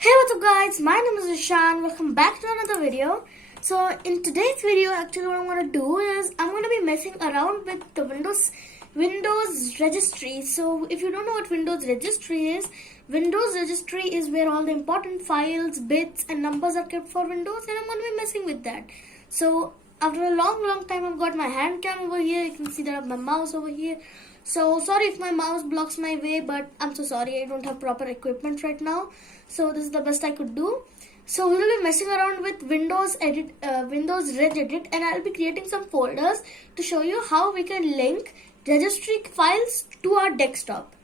Hey, what's up guys, my name is Ishan. Welcome back to another video. So in today's video, actually what I'm going to do is I'm going to be messing around with the Windows registry. So if you don't know what Windows registry is where all the important files, bits and numbers are kept for Windows, and I'm going to be messing with that. So after a long time, I've got my hand cam over here. You can see that I have my mouse over here. So sorry if my mouse blocks my way, but I'm so sorry, I don't have proper equipment right now. So this is the best I could do. So we will be messing around with Windows Regedit, and I'll be creating some folders to show you how we can link registry files to our desktop.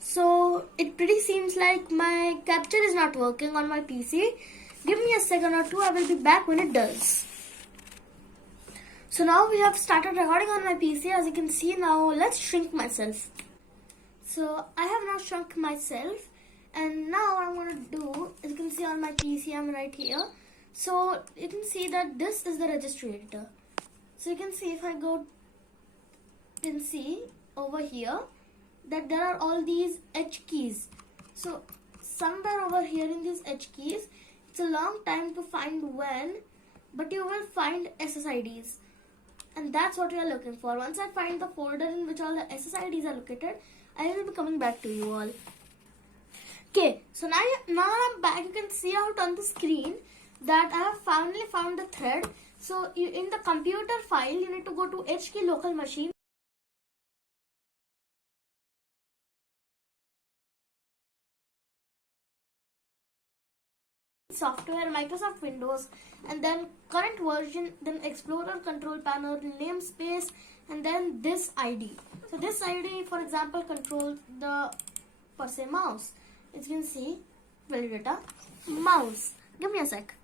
So it pretty seems like my capture is not working on my PC. Give me a second or two, I will be back when it does. So now we have started recording on my PC. As you can see now, let's shrink myself. So I have now shrunk myself, and now what I'm going to do, as you can see on my PC, I'm right here. So you can see that this is the registry editor. So you can see if I go, you can see over here that there are all these H keys. So somewhere over here in these H keys, it's a long time to find when, but you will find SSIDs. And that's what we are looking for. Once I find the folder in which all the SSIDs are located, I will be coming back to you all. Okay, so now I'm back. You can see out on the screen that I have finally found the thread. So in the computer file, you need to go to HK local machine. Software, Microsoft Windows, and then current version, then Explorer, control panel, namespace, and then this ID. So this ID, for example, controls the per se mouse. As you can see, Regedit mouse. Give me a sec.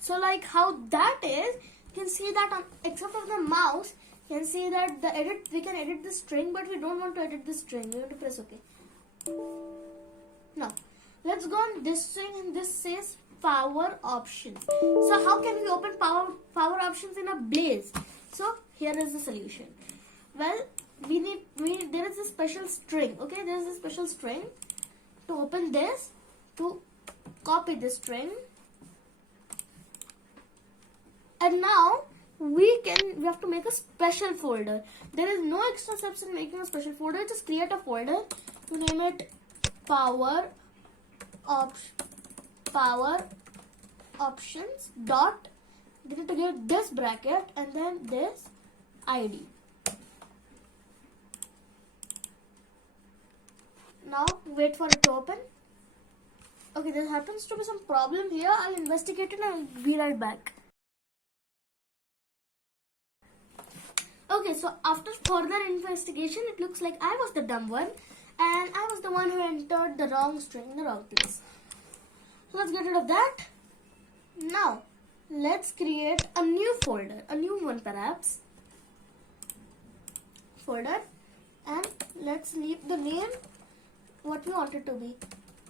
So like how that is, you can see that except of the mouse, you can see that we can edit the string, but we don't want to edit the string. We have to press OK. Now let's go on this string, and this says power options. So how can we open power options in a Blaze? So here is the solution. Well, there is a special string. Okay, there is a special string. To open this, to copy this string, and now we have to make a special folder. There is no extra steps in making a special folder. Just create a folder. You name it power options dot, you need to give this bracket and then this ID. Now wait for it to open. Okay, there happens to be some problem here. I'll investigate it and I'll be right back. Okay, so after further investigation, it looks like I was the dumb one, and I was the one who entered the wrong string in the wrong place. So let's get rid of that. Now let's create a new folder, a new one perhaps. Folder, and let's leave the name what we want it to be,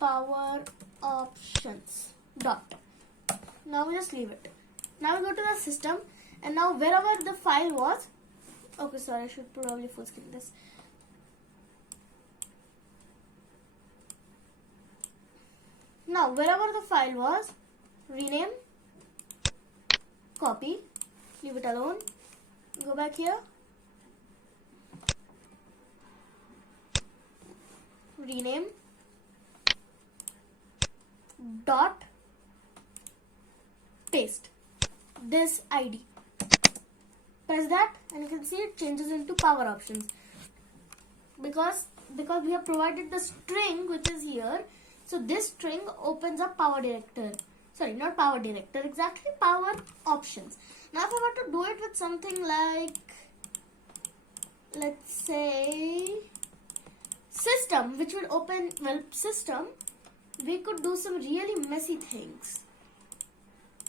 power options dot. Now we just leave it. Now we go to the system, and now wherever the file was, okay, sorry, I should probably full screen this. Now wherever the file was, rename, copy, leave it alone, go back here, rename, dot, paste this ID. Press that, and you can see it changes into power options because we have provided the string which is here. So this string opens up power director. Sorry, not power director, exactly power options. Now if I want to do it with something like, let's say system, which will open, well, system, we could do some really messy things.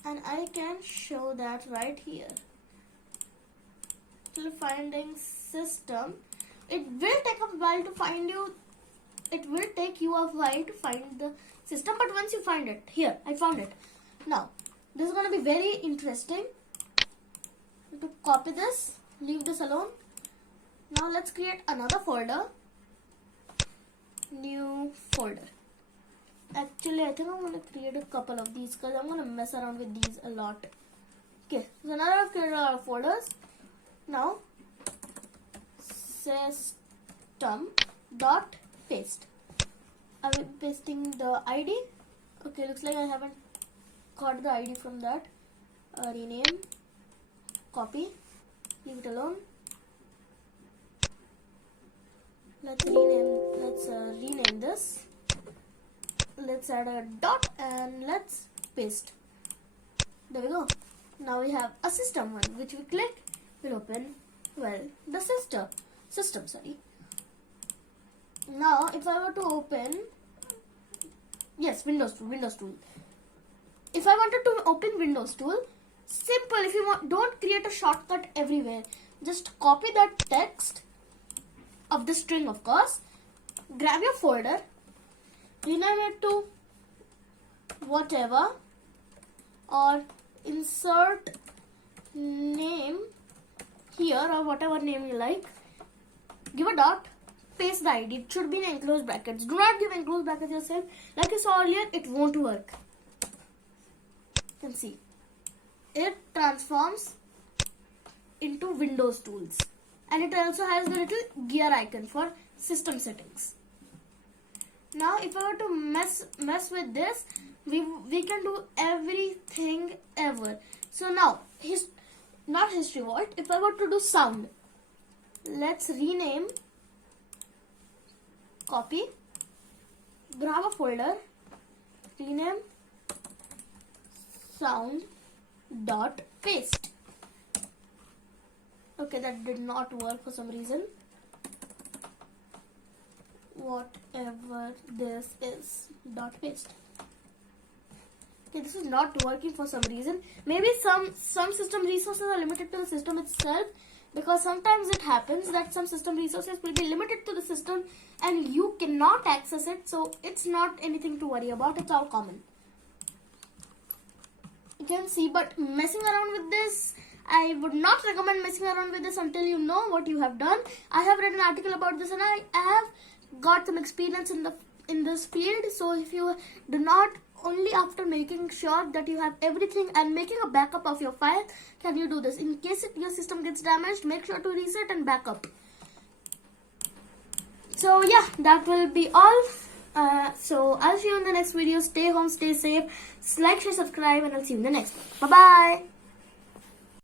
And I can show that right here. Till finding system, it will take a while to find you. It will take you a while to find the system, but once you find it, here, I found it. Now, this is going to be very interesting. To copy this, leave this alone. Now let's create another folder, new folder. Actually, I think I'm going to create a couple of these because I'm going to mess around with these a lot. Okay, so now I've created our folders. Now, system.paste. I will be pasting the ID. Okay, looks like I haven't got the ID from that. Rename, copy, leave it alone. Let's rename this. Let's add a dot and let's paste. There we go. Now we have a system one, which we click will open, well, the system, sorry. Now if I were to open, yes, Windows tool. If I wanted to open Windows tool, simple. If you want, don't create a shortcut everywhere. Just copy that text of the string, of course. Grab your folder, rename it to whatever, or insert name here, or whatever name you like. Give a dot, paste the ID. It should be in enclosed brackets. Do not give enclosed brackets yourself. Like you saw earlier, it won't work. You can see it transforms into Windows tools, and it also has the little gear icon for system settings. Now if I were to mess with this, we can do everything ever. So now not history vault. If I were to do sound, let's rename, copy, grab a folder, rename sound.paste. Okay, that did not work for some reason. Whatever this is, dot paste. Okay, this is not working for some reason. Maybe some system resources are limited to the system itself, because sometimes it happens that some system resources will be limited to the system and you cannot access it. So it's not anything to worry about. It's all common. You can see, but messing around with this, I would not recommend messing around with this until you know what you have done. I have read an article about this and I have got some experience in this field. So if you do not, only after making sure that you have everything and making a backup of your file can you do this. In case your system gets damaged, make sure to reset and backup. So yeah, that will be all. So I'll see you in the next video. Stay home, stay safe, like, share, subscribe, and I'll see you in the next one. Bye bye.